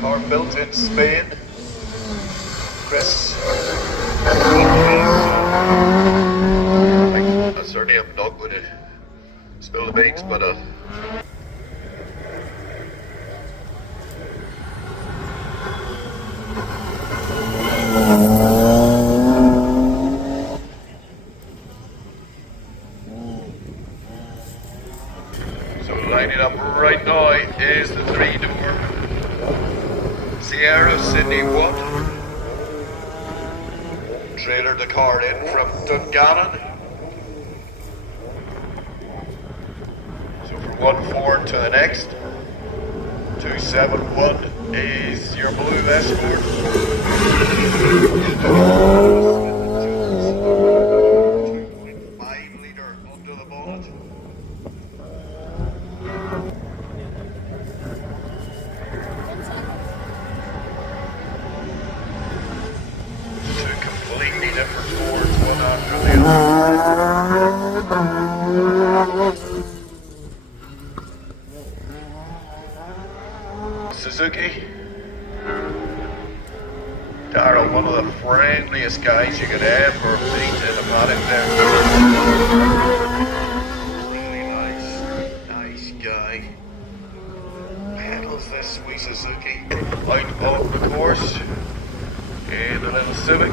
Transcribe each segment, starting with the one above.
Car built in Spain. Chris. I certainly am not going to spill the beans, but so lining up right now is the 3-door Sierra Sydney 1. Trailered the car in from Dungannon. So from 1-4 to the next. 271 is your blue Escort. 2.5 litre under the bonnet. Completely different boards, one after the other. Suzuki. Darryl, one of the friendliest guys you could ever meet in a paddock there. Really nice guy. Handles this sweet Suzuki. Out of the course. And a little Civic.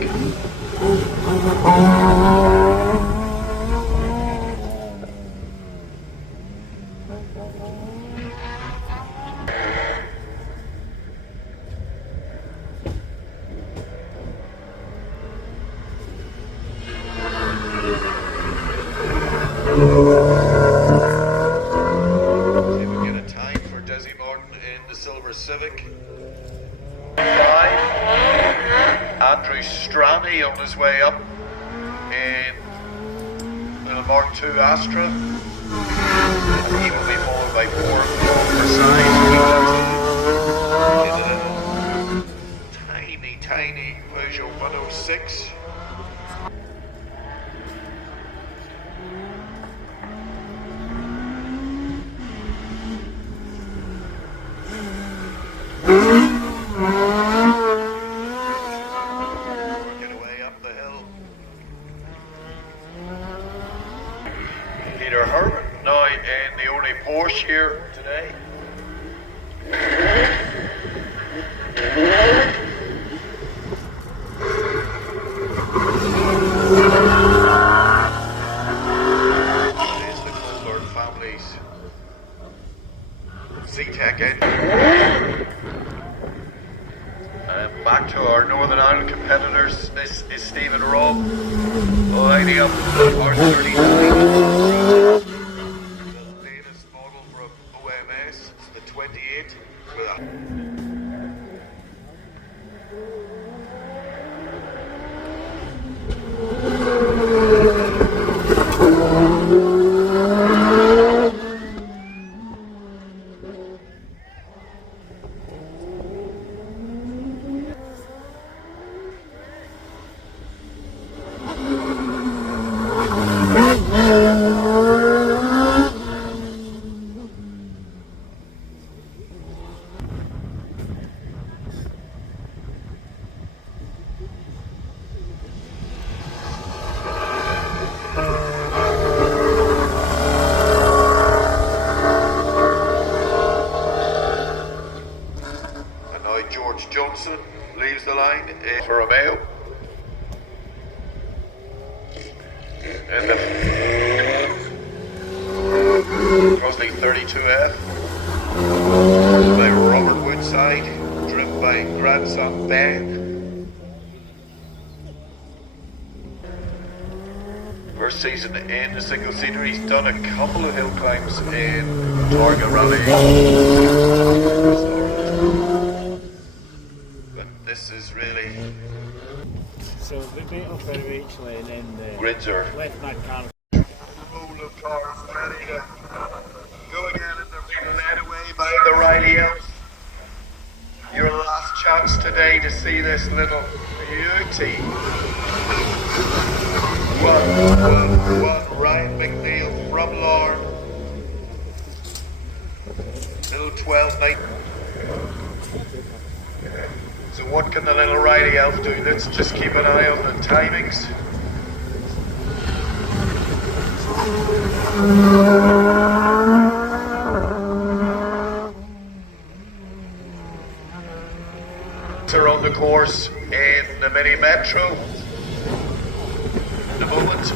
See if we get a time for Desi Martin in the silver Civic. 5. Andrew Strani on his way up in the Mark II Astra. He will be followed by 4 for size. Tiny Peugeot 106. Peter Herbert now in the only Porsche here today. There's the Colbert family's Z-Tech engine. Back to our Northern Ireland competitors. This is Stephen Robb lining up R39. The latest model from OMS, it's the 28. Wilson leaves the line for Romeo. And the crossing 32F by Robert Woodside, driven by grandson Ben. First season in the single seater. He's done a couple of hill climbs in Targa Rally. But this is really... So we beat up very easily and then the grids are... left back car. Roll of cars ready to go again, and they're being led away by the Riley Elves. Your last chance today to see this little beauty. One, Ryan McNeil from Lorne. Little 12 mate. So what can the little Riley Elf do? Let's just keep an eye on the timings. Are on the course in the Mini Metro. The moment.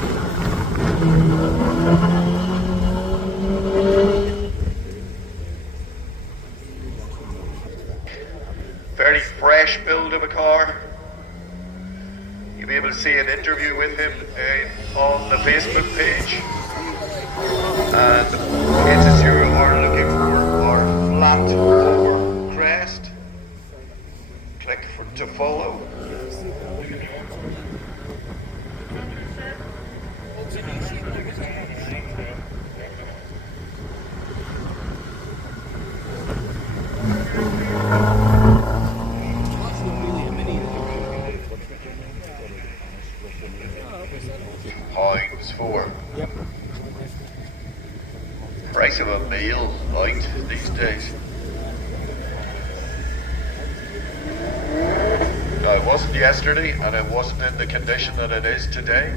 Very fresh build of a car. You'll be able to see an interview with him on the Facebook page. And the hints you are looking for are flat over crest. Click to follow. Hines 4. Yep. Price of a meal light these days. No, it wasn't yesterday, and it wasn't in the condition that it is today.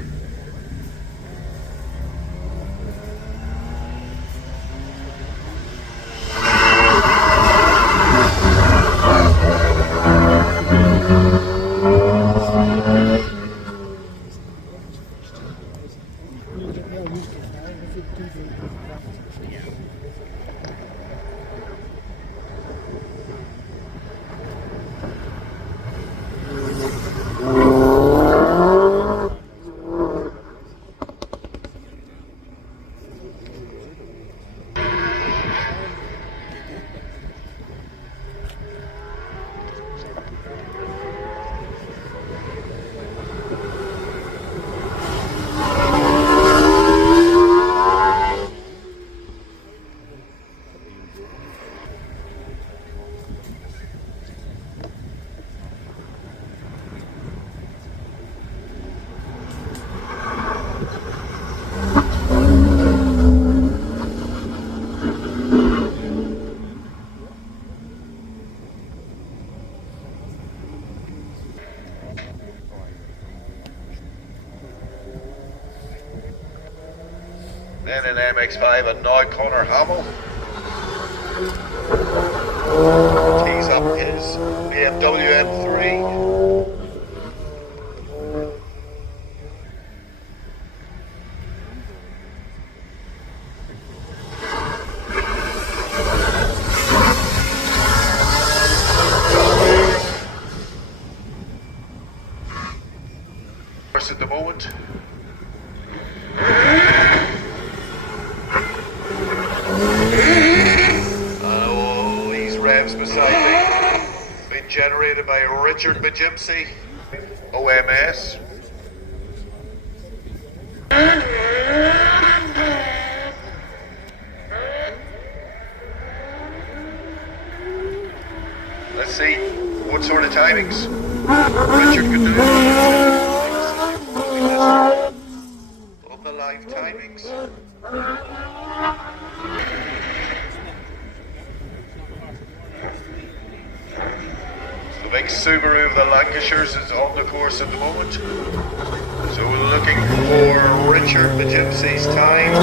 Then an MX-5 and now Connor Hamill. Tees up his BMW M3. At the moment. All these revs beside me been generated by Richard Majimsey, OMS. Let's see what sort of timings Richard could do. On the live timings. The big Subaru of the Lancashires is on the course at the moment. So we're looking for Richard Majimsey's time.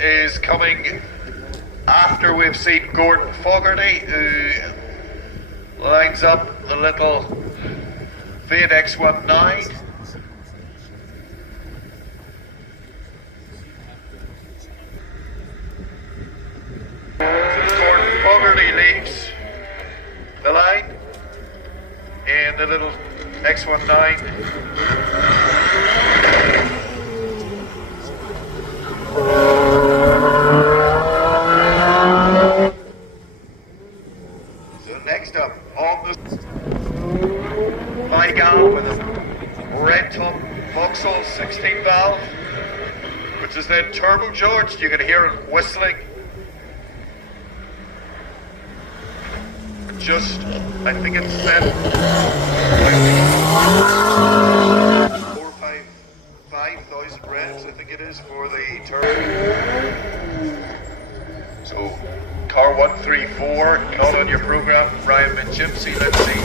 Is coming After we've seen Gordon Fogarty, who lines up the little Fiat X19. Gordon Fogarty leaves the line in the little X19. So next up on the Vigal with a red top Vauxhall 16 valve, which is then turbocharged. You can hear it whistling. Just, I think it's set 5,000 revs, I think it is, for the turbo. So, car 134, not on your program, Ryan Minchipsy, let's see.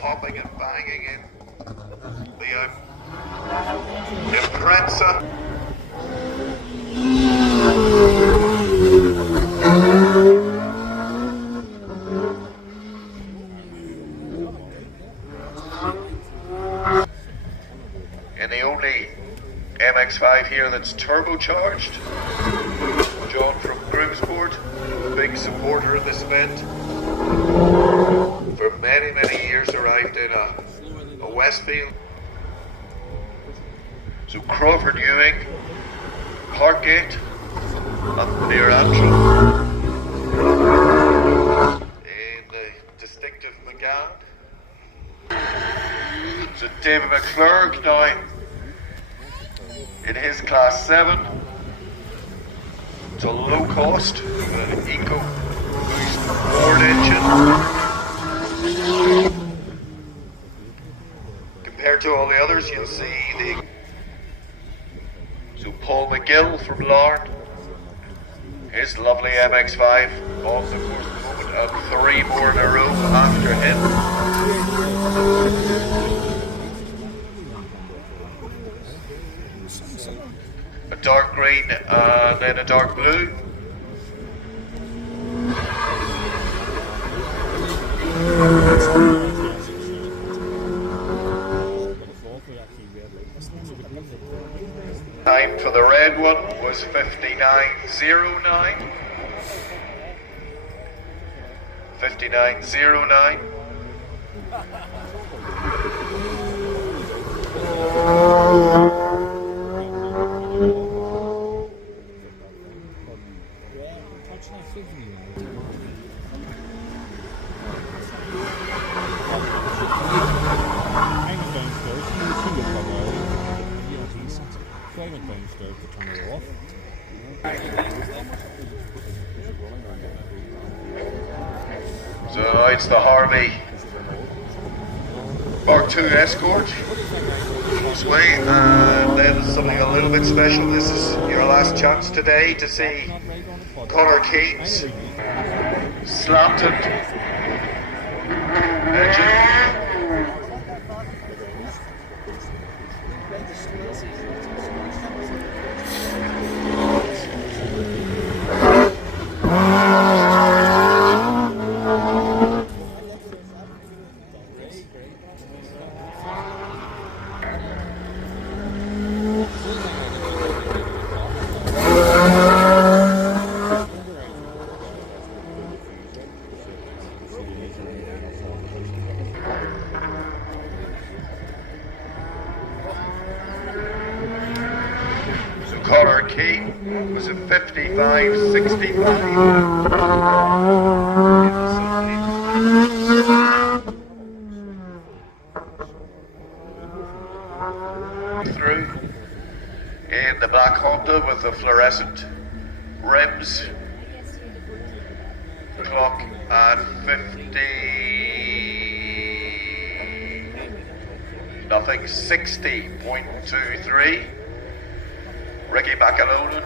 Hopping and banging in the Impreza. And the only MX-5 here that's turbocharged. John from Groomsport, big supporter of this event. For many, many years arrived in a Westfield. So Crawford Ewing, Parkgate, up near Antrim. And the distinctive McGann. So David McClurg now in his class 7. It's a low cost, an Eco Boost Ford engine. Compared to all the others, you'll see the. So Paul McGill from Larne, his lovely MX-5 on the course at the moment, and 3 more in a row after him. A dark green and then a dark blue. Time for the red one was 59.09. 59.09. So it's the Harvey Mark II Escort this way, and then something a little bit special. This is your last chance today to see Connor Keane's slanted engine. Connor Keane was a 55.65. Through in the black Honda with the fluorescent rims. Clock at 60.23. Ricky Bacalonen.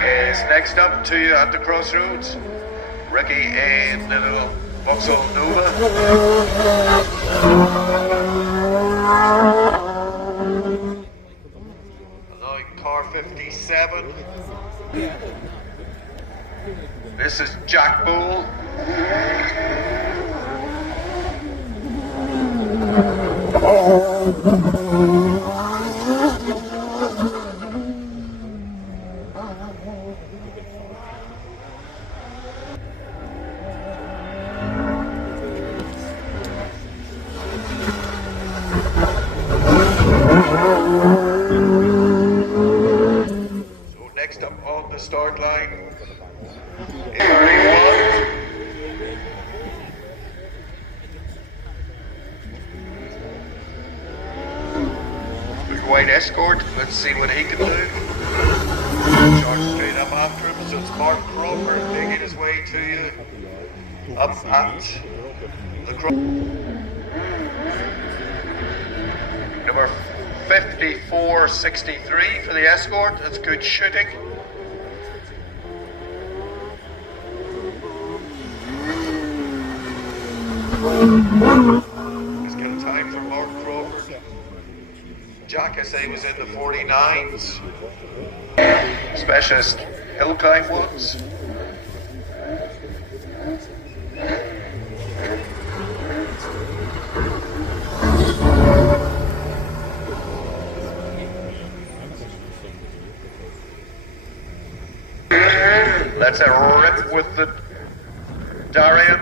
Is next up to you at the crossroads. Ricky in the little Vauxhall Nova. And now car 57. This is Jack Bull. So next up on the start line is 31. White Escort, let's see what he can do. Charge straight up after him, so it's Mark Crawford making his way to you. Up at the number 5463 for the Escort, that's good shooting. Let's get a time for Mark Crawford. Jack, I say, was in the 49s. Specialist Hillclimb ones. That's a rip with the Darian.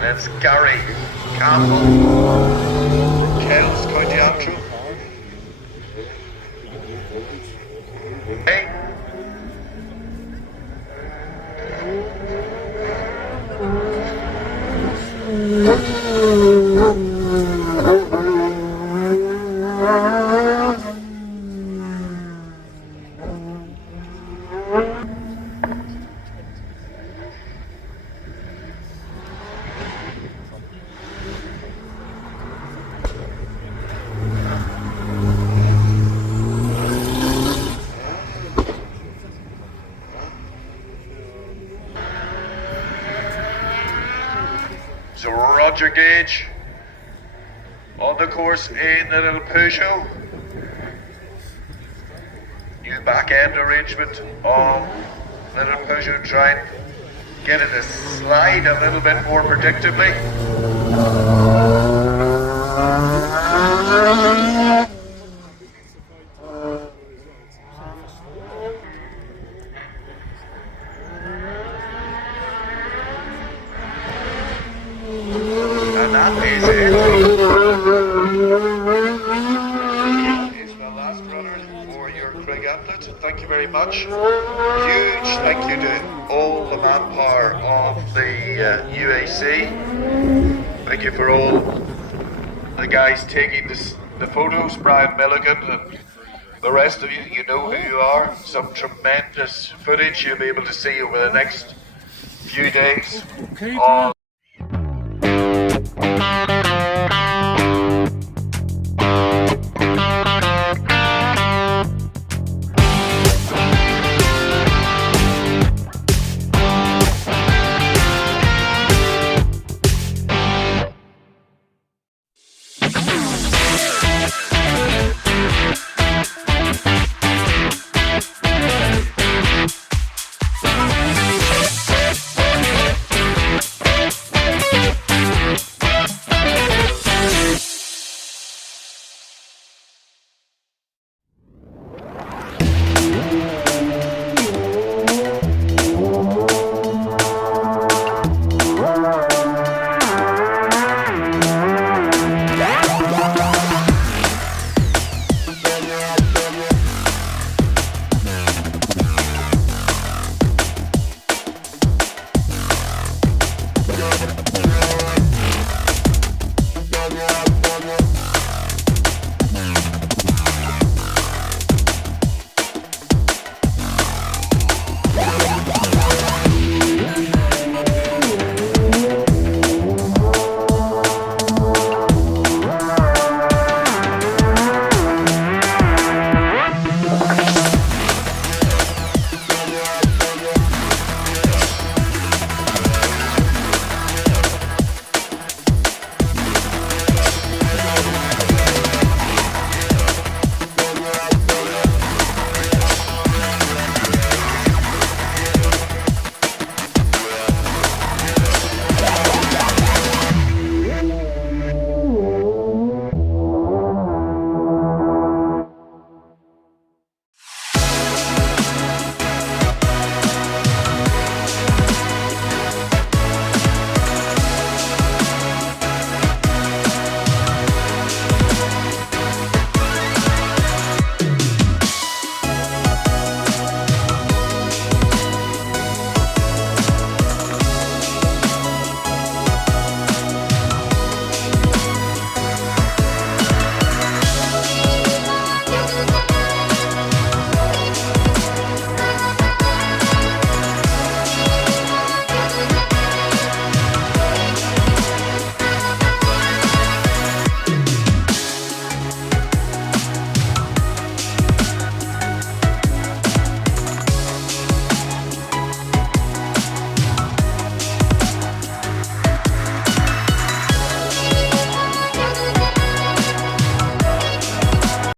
That's Gary Campbell from Kells, County Antrim. Hey. So Roger Gage on the course in the little Peugeot. New back end arrangement on the little Peugeot, try and get it to slide a little bit more predictably. And that is it. It's the last runner for your Craigantlet. Thank you very much. Huge thank you to all the manpower on the UAC. Thank you for all the guys taking the photos, Brian Milligan and the rest of you. You know who you are. Some tremendous footage you'll be able to see over the next few days on